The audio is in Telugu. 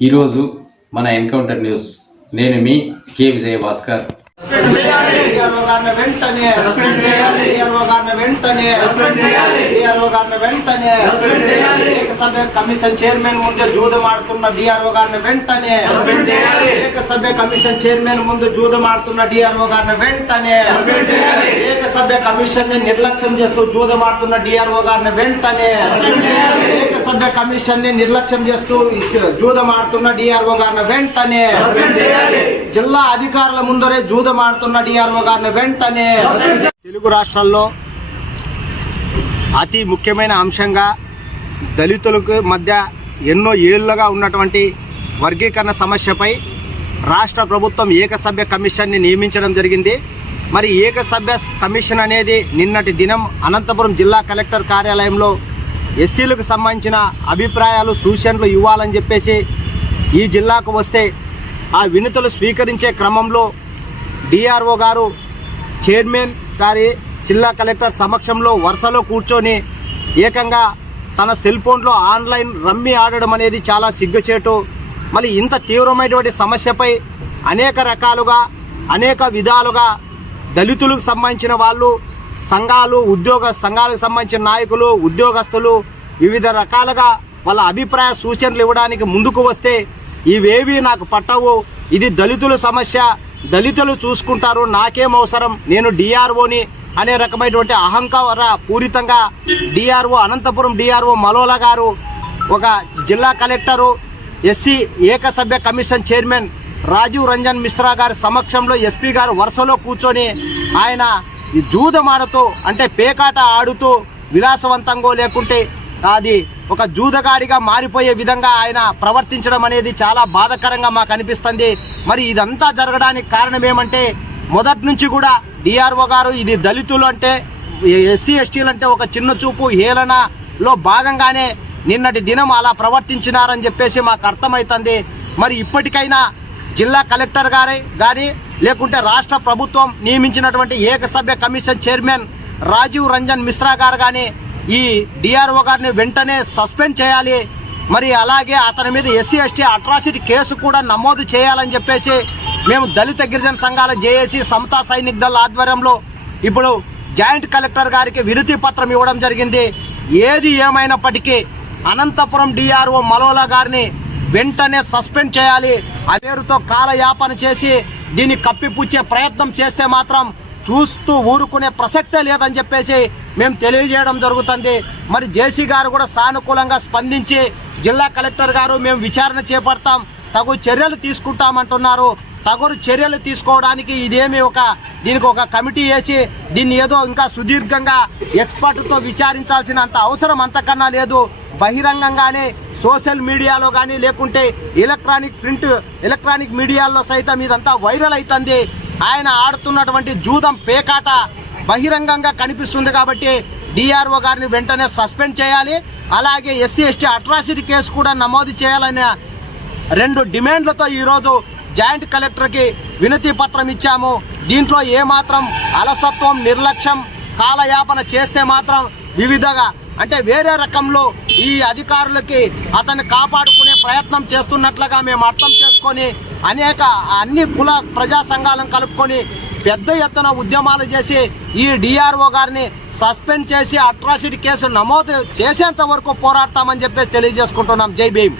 ఈరోజు మన ఎన్కౌంటర్ న్యూస్. నేను మీ కె విజయ భాస్కర్ డిఆర్ఓ గారిని వెంటనే డిఆర్ఓ గారిని వెంటనే డిఆర్ఓ గారిని వెంటనే. ఏకసభ్య కమిషన్ చైర్మన్ ముందు జూదం ఆడుతున్న డిఆర్ఓ గారిని వెంటనే. ఏకసభ్య కమిషన్ని నిర్లక్ష్యం చేస్తూ జూదమాడుతున్న డిఆర్ఓ గారిని వెంటనే ఏకసభ్య కమిషన్ని నిర్లక్ష్యం చేస్తూ జూదమాడుతున్న డిఆర్ఓ గారిని వెంటనే జిల్లా అధికారుల ముందరే జూదమాడుతున్న డిఆర్ఓ గారిని వెంటనే తెలుగు రాష్ట్రాల్లో అతి ముఖ్యమైన అంశంగా దళితులకు మధ్య ఎన్నో ఏళ్ళుగా ఉన్నటువంటి వర్గీకరణ సమస్యపై రాష్ట్ర ప్రభుత్వం ఏకసభ్య కమిషన్ని నియమించడం జరిగింది. మరి ఏకసభ్య కమిషన్ అనేది నిన్నటి దినం అనంతపురం జిల్లా కలెక్టర్ కార్యాలయంలో ఎస్సీలకు సంబంధించిన అభిప్రాయాలు సూచనలు ఇవ్వాలని చెప్పేసి ఈ జిల్లాకు వస్తే ఆ వినతులు స్వీకరించే క్రమంలో డిఆర్ఓ గారు చైర్మన్ గారి జిల్లా కలెక్టర్ సమక్షంలో వరుసలో కూర్చొని ఏకంగా తన సెల్ ఫోన్లో ఆన్లైన్ రమ్మి ఆడడం అనేది చాలా సిగ్గుచేటు. మళ్ళీ ఇంత తీవ్రమైనటువంటి సమస్యపై అనేక రకాలుగా అనేక విధాలుగా దళితులకు సంబంధించిన వాళ్ళు సంఘాలు ఉద్యోగ సంఘాలకు సంబంధించిన నాయకులు ఉద్యోగస్తులు వివిధ రకాలుగా వాళ్ళ అభిప్రాయ సూచనలు ఇవ్వడానికి ముందుకు వస్తే ఇవేవి నాకు పట్టవు. ఇది దళితుల సమస్య. దళితులు చూసుకుంటారు నాకేం అవసరం? నేను డిఆర్ఓని అనే రకమైనటువంటి అహంకార పూరితంగా డిఆర్ఓ అనంతపురం డిఆర్ఓ మలోలా గారు ఒక జిల్లా కలెక్టరు ఎస్సీ ఏకసభ్య కమిషన్ చైర్మన్ రాజీవ్ రంజన్ మిశ్రా గారి సమక్షంలో ఎస్పీ గారు వరుసలో కూర్చొని ఆయన ఈ జూదమాడుతూ అంటే పేకాట ఆడుతూ విలాసవంతంగా లేకుంటే అది ఒక జూదగాడిగా మారిపోయే విధంగా ఆయన ప్రవర్తించడం అనేది చాలా బాధాకరంగా మాకు అనిపిస్తుంది. మరి ఇదంతా జరగడానికి కారణం ఏమంటే మొదటి నుంచి కూడా డిఆర్ఓ గారు ఇది దళితులు అంటే ఎస్సీ ఎస్టీలు అంటే ఒక చిన్న చూపు హేళనలో భాగంగానే నిన్నటి దినం అలా ప్రవర్తించినారని చెప్పేసి మాకు అర్థమవుతుంది మరి ఇప్పటికైనా జిల్లా కలెక్టర్ గారి గాని లేకుంటే రాష్ట్ర ప్రభుత్వం నియమించినటువంటి ఏకసభ్య కమిషన్ చైర్మన్ రాజీవ్ రంజన్ మిశ్రా గారు కానీ ఈ డిఆర్ఓ గారిని వెంటనే సస్పెండ్ చేయాలి. మరి అలాగే అతని మీద ఎస్సీ ఎస్టీ అట్రాసిటీ కేసు కూడా నమోదు చేయాలని చెప్పేసి మేము దళిత గిరిజన సంఘాల జేఏసీ సమతా సైనిక్ దళ ఆధ్వర్యంలో ఇప్పుడు జాయింట్ కలెక్టర్ గారికి వినతి పత్రం ఇవ్వడం జరిగింది. ఏది ఏమైనప్పటికీ అనంతపురం డిఆర్ఓ మలోలా గారిని వెంటనే సస్పెండ్ చేయాలి. ఆ పేరుతో కాలయాపన చేసి దీన్ని కప్పిపుచ్చే ప్రయత్నం చేస్తే మాత్రం చూస్తూ ఊరుకునే ప్రసక్తే లేదని చెప్పేసి మేము తెలియజేయడం జరుగుతుంది. మరి జేసీ గారు కూడా సానుకూలంగా స్పందించి జిల్లా కలెక్టర్ గారు మేము విచారణ చేపడతాం. తగు చర్యలు తీసుకుంటామంటున్నారు. తగురు చర్యలు తీసుకోవడానికి ఇదేమి ఒక దీనికి ఒక కమిటీ వేసి దీన్ని ఏదో ఇంకా సుదీర్ఘంగా ఎక్స్పర్ట్తో విచారించాల్సినంత అవసరం అంతకన్నా లేదు. బహిరంగంగానే సోషల్ మీడియాలో కానీ లేకుంటే ఎలక్ట్రానిక్ ప్రింట్ ఎలక్ట్రానిక్ మీడియాలో సైతం ఇదంతా వైరల్ అవుతుంది ఆయన ఆడుతున్నటువంటి జూదం పేకాట బహిరంగంగా కనిపిస్తుంది కాబట్టి డిఆర్ఓ గారిని వెంటనే సస్పెండ్ చేయాలి. అలాగే ఎస్సీ ఎస్టీ అట్రాసిటీ కేసు కూడా నమోదు చేయాలనే రెండు డిమాండ్లతో ఈరోజు జాయింట్ కలెక్టర్కి వినతి పత్రం ఇచ్చాము. దీంట్లో ఏమాత్రం అలసత్వం నిర్లక్ష్యం కాలయాపన చేస్తే మాత్రం వివిధగా అంటే వేరే రకంలో ఈ అధికారులకి అతన్ని కాపాడుకునే ప్రయత్నం చేస్తున్నట్లుగా మేము అర్థం చేసుకొని అనేక అన్ని కుల ప్రజా సంఘాలను కలుపుకొని పెద్ద ఎత్తున ఉద్యమాలు చేసి ఈ డిఆర్ఓ గారిని సస్పెండ్ చేసి అట్రాసిటీ కేసు నమోదు చేసేంత వరకు పోరాడతామని చెప్పేసి తెలియజేసుకుంటున్నాం. జై భీమ్.